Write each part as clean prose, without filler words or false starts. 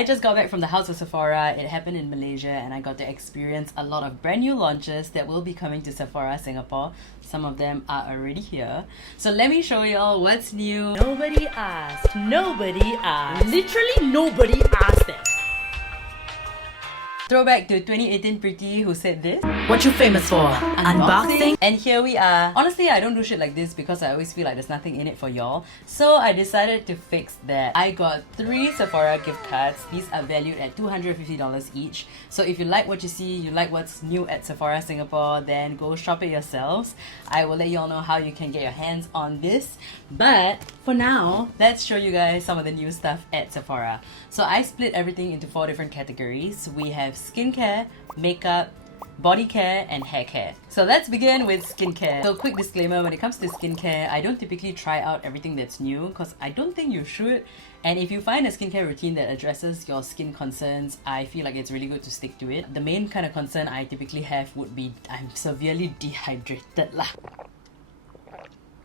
I just got back from the House of Sephora. It happened in Malaysia and I got to experience a lot of brand new launches that will be coming to Sephora Singapore. Some of them are already here. So let me show y'all what's new. Nobody asked. Nobody asked. Literally nobody asked it. Throwback to 2018 Preeti who said this. What you famous for? Unboxing? And here we are. Honestly, I don't do shit like this because I always feel like there's nothing in it for y'all. So I decided to fix that. I got 3 Sephora gift cards. These are valued at $250 each. So if you like what you see, you like what's new at Sephora Singapore, then go shop it yourselves. I will let y'all know how you can get your hands on this. But for now, let's show you guys some of the new stuff at Sephora. So I split everything into 4 different categories. We have skincare, makeup, body care and hair care. So let's begin with skincare. So quick disclaimer, when it comes to skincare, I don't typically try out everything that's new because I don't think you should. And if you find a skincare routine that addresses your skin concerns, I feel like it's really good to stick to it. The main kind of concern I typically have would be I'm severely dehydrated lah.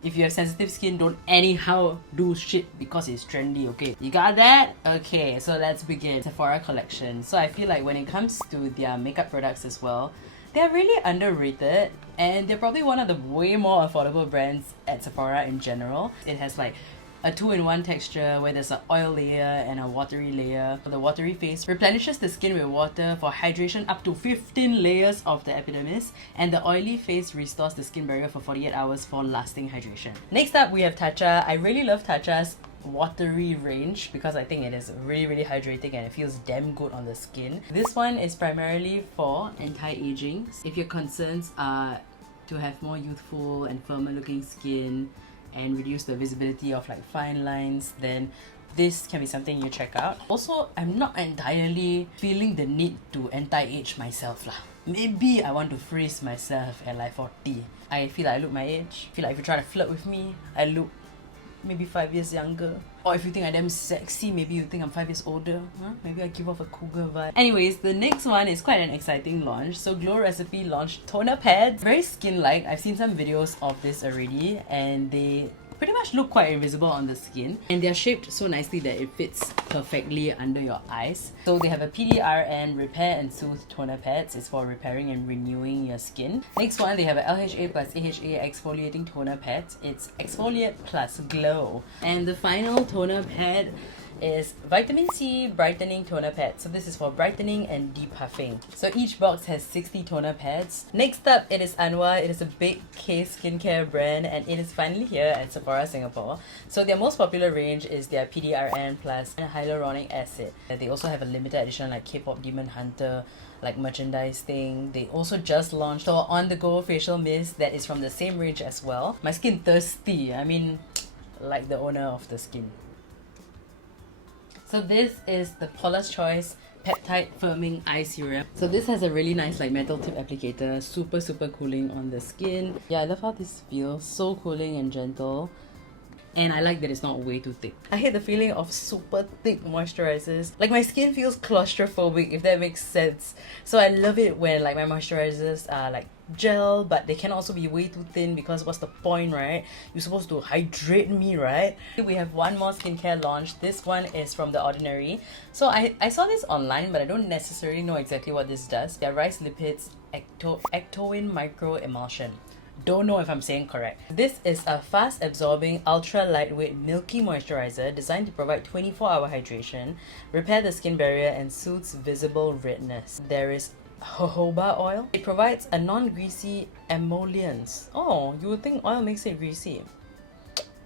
If you have sensitive skin, don't anyhow do shit because it's trendy, okay? You got that? Okay, so let's begin. Sephora collection. So I feel like when it comes to their makeup products as well, they're really underrated and they're probably one of the way more affordable brands at Sephora in general. It has like a 2-in-1 texture where there's an oil layer and a watery layer. The watery phase replenishes the skin with water for hydration up to 15 layers of the epidermis, and the oily phase restores the skin barrier for 48 hours for lasting hydration. Next up, we have Tatcha. I really love Tatcha's watery range because I think it is really hydrating and it feels damn good on the skin. This one is primarily for anti-aging. If your concerns are to have more youthful and firmer looking skin and reduce the visibility of like fine lines, then this can be something you check out. Also, I'm not entirely feeling the need to anti-age myself lah. Maybe I want to freeze myself at like 40. I feel like I look my age. I feel like if you try to flirt with me, I look maybe 5 years younger. Or if you think I'm damn sexy, maybe you think I'm 5 years older. Huh? Maybe I give off a cougar vibe. Anyways, the next one is quite an exciting launch. So Glow Recipe launched toner pads. Very skin-like. I've seen some videos of this already and they pretty much look quite invisible on the skin, and they're shaped so nicely that it fits perfectly under your eyes. So they have a PDRN Repair and Soothe toner pads. It's for repairing and renewing your skin. Next one, they have a LHA plus AHA exfoliating toner pads. It's exfoliate plus glow. And the final toner pad is Vitamin C Brightening Toner Pad. So this is for brightening and depuffing. So each box has 60 toner pads. Next up, it is Anwar. It is a big K skincare brand and it is finally here at Sephora Singapore. So their most popular range is their PDRN plus hyaluronic acid. They also have a limited edition like K-pop Demon Hunter like merchandise thing. They also just launched an on-the-go facial mist that is from the same range as well. My skin thirsty. I mean, like the owner of the skin. So this is the Paula's Choice Peptide Firming Eye Serum. So this has a really nice like metal tip applicator, super cooling on the skin. Yeah, I love how this feels, so cooling and gentle. And I like that it's not way too thick. I hate the feeling of super thick moisturizers. Like my skin feels claustrophobic, if that makes sense. So I love it when like my moisturizers are like gel, but they can also be way too thin because what's the point, right? You're supposed to hydrate me, right? We have one more skincare launch. This one is from The Ordinary. So I saw this online, but I don't necessarily know exactly what this does. They're Rice Lipids Ectoin Micro Emulsion. Don't know if I'm saying correct. This is a fast absorbing, ultra lightweight, milky moisturizer designed to provide 24-hour hydration, repair the skin barrier, and soothes visible redness. There is jojoba oil. It provides a non-greasy emollient. Oh, you would think oil makes it greasy.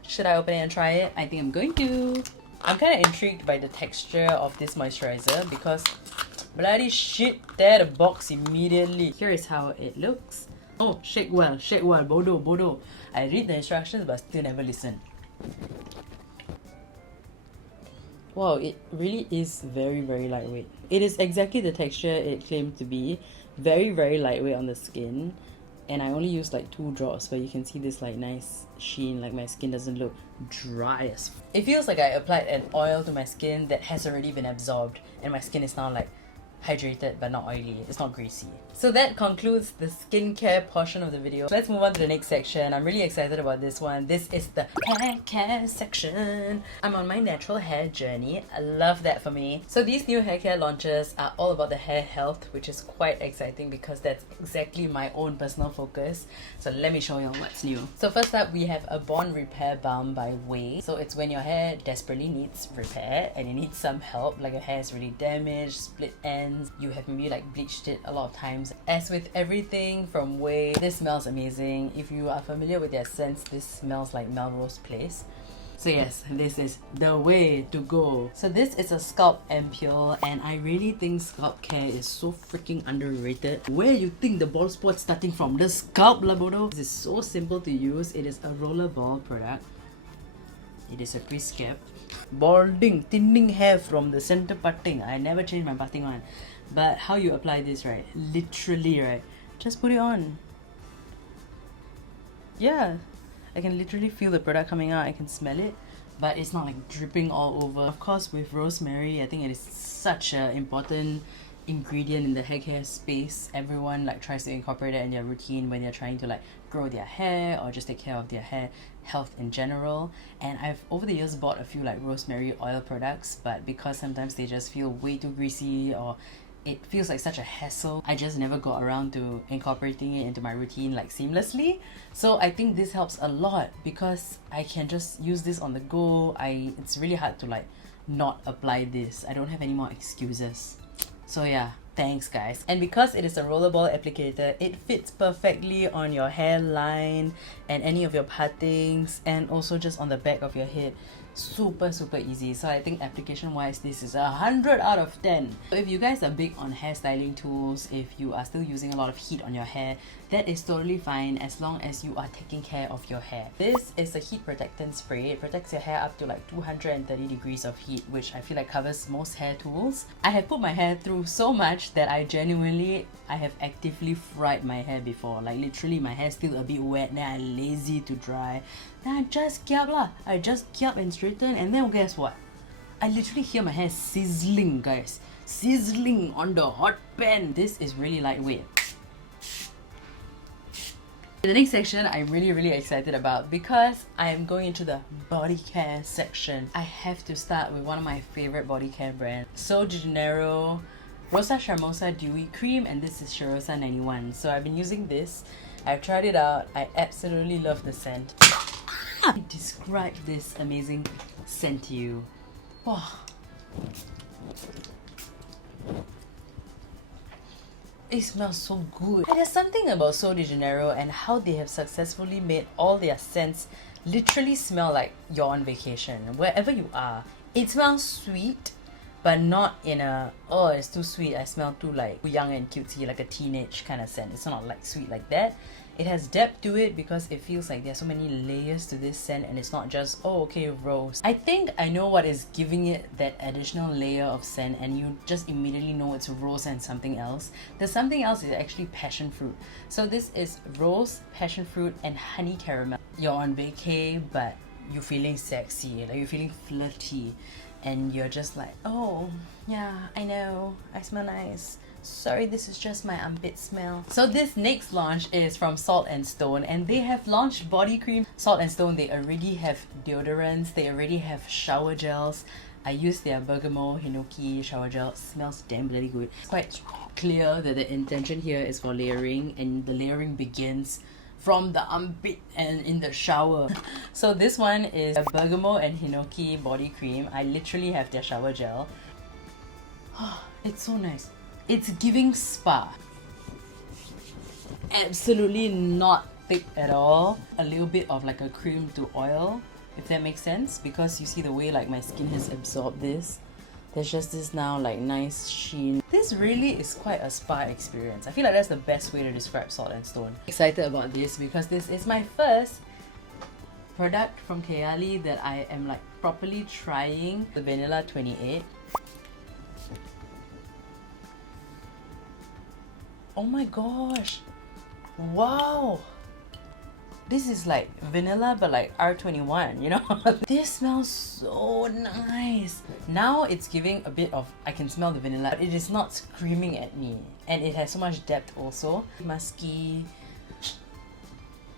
Should I open it and try it? I think I'm going to. I'm kind of intrigued by the texture of this moisturizer because bloody shit, tear the box immediately. Here is how it looks. Oh, shake well, bodo. I read the instructions but still never listen. Wow, it really is very lightweight. It is exactly the texture it claimed to be. Very lightweight on the skin. And I only used like 2 drops, but you can see this like nice sheen, like my skin doesn't look dry as f. It feels like I applied an oil to my skin that has already been absorbed and my skin is now like hydrated but not oily. It's not greasy. So that concludes the skincare portion of the video. Let's move on to the next section. I'm really excited about this one. This is the hair care section. I'm on my natural hair journey. I love that for me. So these new hair care launches are all about the hair health, which is quite exciting because that's exactly my own personal focus. So let me show you what's new. So first up, we have a Bond Repair Balm by Way. So it's when your hair desperately needs repair and it needs some help, like your hair is really damaged, split ends, you have maybe like bleached it a lot of times. As with everything from Way, this smells amazing. If you are familiar with their scents, this smells like Melrose Place. So yes, this is the way to go. So this is a scalp ampule, and I really think scalp care is so freaking underrated. Where you think the bald spot starting from? The scalp lah bodoh. This is so simple to use. It is a rollerball product. It is a pre-scap. Balding, thinning hair from the center parting. I never change my parting one. But how you apply this, right? Literally, right? Just put it on. Yeah. I can literally feel the product coming out. I can smell it. But it's not like dripping all over. Of course, with rosemary, I think it is such an important ingredient in the hair care space. Everyone like tries to incorporate it in their routine when they're trying to like grow their hair or just take care of their hair health in general. And I've over the years bought a few like rosemary oil products, but because sometimes they just feel way too greasy or it feels like such a hassle, I just never got around to incorporating it into my routine like seamlessly. So I think this helps a lot because I can just use this on the go. It's really hard to like not apply this. I don't have any more excuses. So yeah, thanks guys. And because it is a rollerball applicator, it fits perfectly on your hairline and any of your partings, and also just on the back of your head. Super easy. So I think application wise, this is 100 out of 10. So if you guys are big on hairstyling tools, if you are still using a lot of heat on your hair, that is totally fine as long as you are taking care of your hair. This is a heat protectant spray. It protects your hair up to like 230 degrees of heat, which I feel like covers most hair tools. I have put my hair through so much that I have actively fried my hair before. Like literally my hair's still a bit wet, then I'm lazy to dry. Then I just kiap lah. I just kiap and straighten, and then guess what? I literally hear my hair sizzling, guys. Sizzling on the hot pan. This is really lightweight. The next section I'm really excited about because I'm going into the body care section. I have to start with one of my favorite body care brands, So de Janeiro Rosa Charmosa Dewy Cream, and this is Charosa 91. So I've been using this. I've tried it out. I absolutely love the scent. Describe this amazing scent to you. Wow. It smells so good. And there's something about So de Janeiro and how they have successfully made all their scents literally smell like you're on vacation. Wherever you are, it smells sweet, but not in a, oh, it's too sweet, I smell too like young and cutesy, like a teenage kind of scent. It's not like sweet like that. It has depth to it because it feels like there's so many layers to this scent, and it's not just, oh okay, rose. I think I know what is giving it that additional layer of scent, and you just immediately know it's rose and something else. The something else is actually passion fruit. So this is rose, passion fruit, and honey caramel. You're on vacay, but you're feeling sexy, like you're feeling flirty, and you're just like, oh yeah, I know, I smell nice. Sorry, this is just my armpit smell. So this next launch is from Salt and Stone, and they have launched body cream. Salt and Stone, they already have deodorants, they already have shower gels. I use their bergamot hinoki shower gel. It smells damn bloody good. It's quite clear that the intention here is for layering, and the layering begins from the armpit and in the shower. So this one is a bergamot and hinoki body cream. I literally have their shower gel. It's so nice. It's giving spa. Absolutely not thick at all. A little bit of like a cream to oil, if that makes sense, because you see the way like my skin has absorbed this. There's just this now like nice sheen. This really is quite a spa experience. I feel like that's the best way to describe Salt and Stone. Excited about this because this is my first product from Kayali that I am like properly trying. The Vanilla 28. Oh my gosh, wow, this is like vanilla but like R21, you know. This smells so nice. Now it's giving a bit of, I can smell the vanilla. It is not screaming at me. And it has so much depth also. Musky.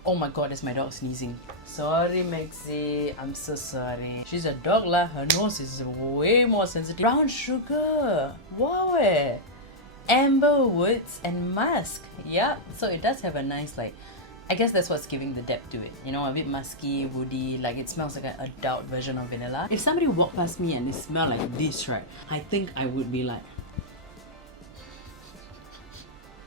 Oh my god, that's my dog sneezing. Sorry, Maxie. I'm so sorry. She's a dog lah. Her nose is way more sensitive. Brown sugar. Wow eh. Amber woods and musk. Yeah, so it does have a nice like, I guess that's what's giving the depth to it. You know, a bit musky, woody, like it smells like an adult version of vanilla. If somebody walked past me and they smell like this, right, I think I would be like,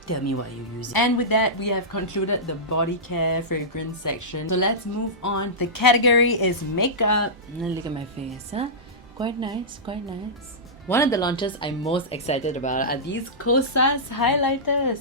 tell me what you're using. And with that, we have concluded the body care fragrance section. So let's move on. The category is makeup. Look at my face, huh? Quite nice, quite nice. One of the launches I'm most excited about are these Kosas highlighters.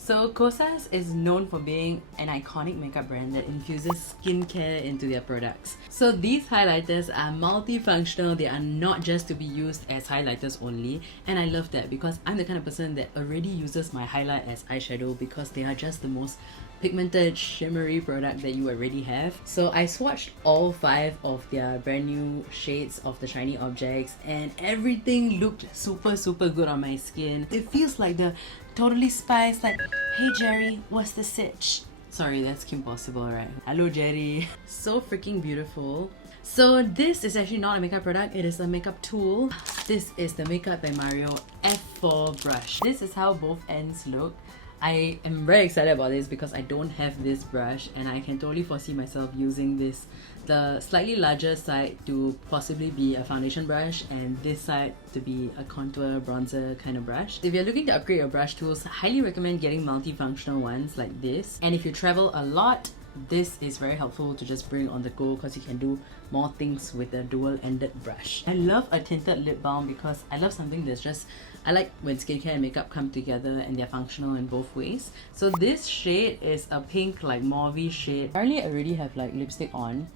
So Kosas is known for being an iconic makeup brand that infuses skincare into their products. So these highlighters are multifunctional. They are not just to be used as highlighters only. And I love that because I'm the kind of person that already uses my highlight as eyeshadow because they are just the most pigmented, shimmery product that you already have. So I swatched all 5 of their brand new shades of the shiny objects and everything looked super good on my skin. It feels like the totally spiced, like, hey Jerry, what's the sitch? Sorry, that's Kim Possible, right? Hello Jerry. So freaking beautiful. So this is actually not a makeup product, it is a makeup tool. This is the Makeup by Mario F4 brush. This is how both ends look. I am very excited about this because I don't have this brush and I can totally foresee myself using this, the slightly larger side to possibly be a foundation brush and this side to be a contour bronzer kind of brush. If you're looking to upgrade your brush tools, I highly recommend getting multifunctional ones like this. And if you travel a lot, this is very helpful to just bring on the go because you can do more things with a dual-ended brush. I love a tinted lip balm because I love something that's just, I like when skincare and makeup come together and they're functional in both ways. So this shade is a pink like mauve shade. Apparently I already have like lipstick on.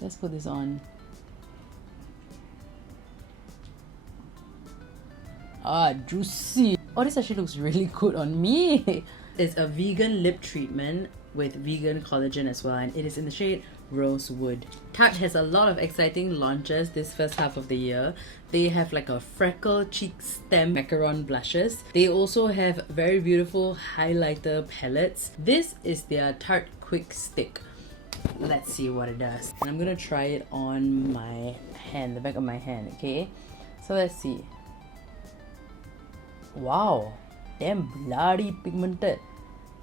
Let's put this on. Ah, juicy. Oh, this actually looks really good on me. It's a vegan lip treatment with vegan collagen as well, and it is in the shade Rosewood. Tarte has a lot of exciting launches this first half of the year. They have like a freckle cheek stem macaron blushes. They also have very beautiful highlighter palettes. This is their Tarte Quick Stick. Let's see what it does. And I'm gonna try it on my hand, the back of my hand, okay? So let's see. Wow, damn bloody pigmented.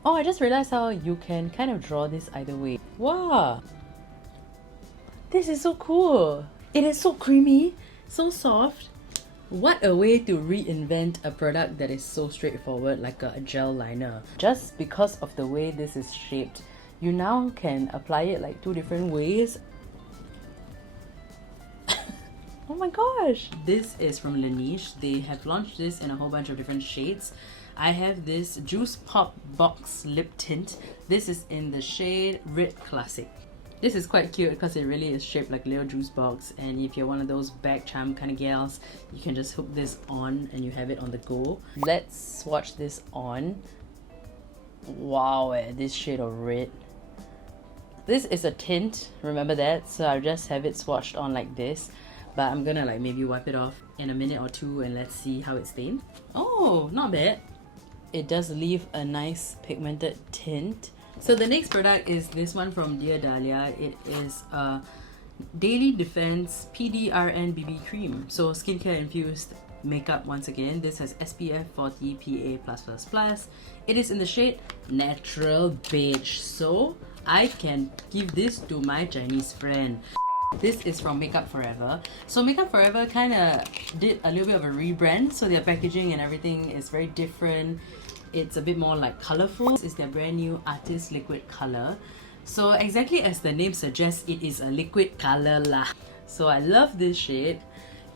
Oh, I just realized how you can kind of draw this either way. Wow! This is so cool! It is so creamy, so soft. What a way to reinvent a product that is so straightforward like a gel liner. Just because of the way this is shaped, you now can apply it like 2 different ways. Oh my gosh! This is from Laneige. They have launched this in a whole bunch of different shades. I have this Juice Pop Box Lip Tint. This is in the shade Red Classic. This is quite cute because it really is shaped like a little juice box, and if you're one of those bag charm kind of gals, you can just hook this on and you have it on the go. Let's swatch this on. Wow, this shade of red. This is a tint, remember that? So I'll just have it swatched on like this. But I'm gonna like maybe wipe it off in a minute or 2 and let's see how it stains. Oh, not bad. It does leave a nice pigmented tint. So the next product is this one from Dear Dahlia. It is a Daily Defense PDRN BB Cream. So skincare infused makeup once again. This has SPF 40 PA+++. It is in the shade Natural Beige. So I can give this to my Chinese friend. This is from Makeup Forever. So Makeup Forever kind of did a little bit of a rebrand. So their packaging and everything is very different. It's a bit more like colorful. This is their brand new Artist Liquid Color. So exactly as the name suggests, it is a liquid color lah. So I love this shade.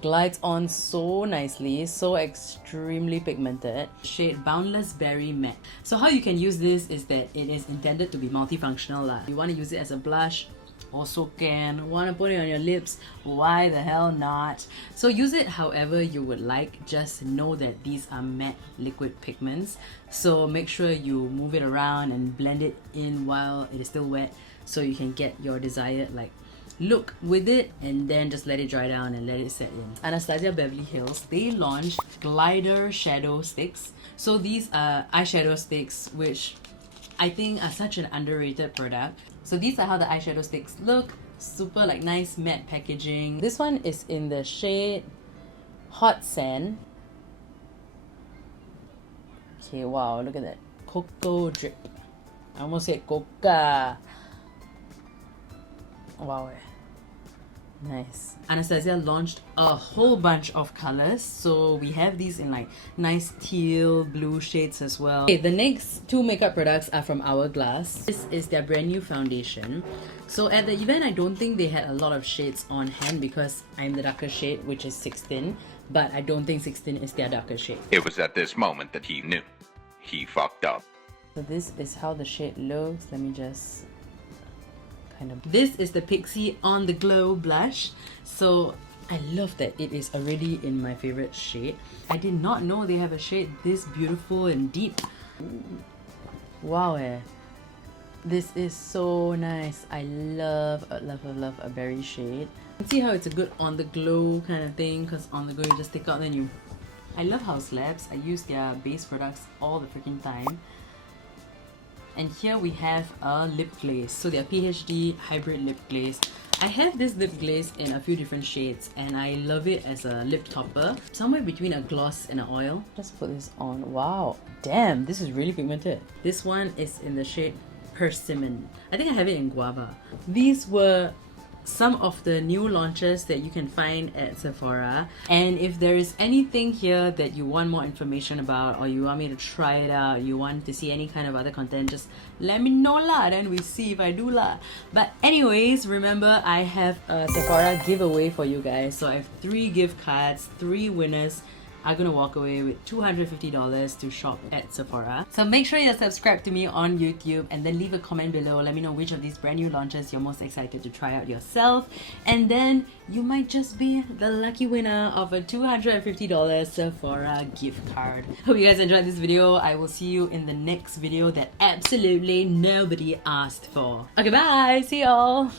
Glides on so nicely, so extremely pigmented. Shade Boundless Berry Matte. So how you can use this is that it is intended to be multifunctional lah. You want to use it as a blush, also can. Want to put it on your lips, why the hell not? So use it however you would like. Just know that these are matte liquid pigments, so make sure you move it around and blend it in while it is still wet so you can get your desired like look with it and then just let it dry down and let it set in. Anastasia Beverly Hills, they launched glider shadow sticks. So these are eyeshadow sticks which I think are such an underrated product. So these are how the eyeshadow sticks look. Super like nice matte packaging. This one is in the shade Hot Sand. Okay, wow, look at that. Cocoa drip. I almost said coca. Wow. Nice. Anastasia launched a whole bunch of colors. So we have these in like nice teal, blue shades as well. Okay, the next two makeup products are from Hourglass. This is their brand new foundation. So at the event, I don't think they had a lot of shades on hand because I'm the darker shade, which is 16. But I don't think 16 is their darker shade. It was at this moment that he knew. He fucked up. So this is how the shade looks. Let me just kind of... This is the Pixie On The Glow blush. So I love that it is already in my favorite shade. I did not know they have a shade this beautiful and deep. Wow This is so nice. I love a berry shade. See how it's a good on the glow kind of thing, because on the glow you just take out then you... I love House Labs. I use their base products all the freaking time. And here we have a lip glaze. So their PhD hybrid lip glaze. I have this lip glaze in a few different shades and I love it as a lip topper. Somewhere between a gloss and an oil. Just put this on. Wow. Damn, this is really pigmented. This one is in the shade Persimmon. I think I have it in Guava. These were some of the new launches that you can find at Sephora, and if there is anything here that you want more information about or you want me to try it out, you want to see any kind of other content, just let me know lah, then we see if I do lah. But anyways, remember I have a Sephora giveaway for you guys. So I have 3 gift cards. 3 winners are gonna walk away with $250 to shop at Sephora. So make sure you subscribe to me on YouTube and then leave a comment below. Let me know which of these brand new launches you're most excited to try out yourself. And then you might just be the lucky winner of a $250 Sephora gift card. Hope you guys enjoyed this video. I will see you in the next video that absolutely nobody asked for. Okay, bye! See y'all!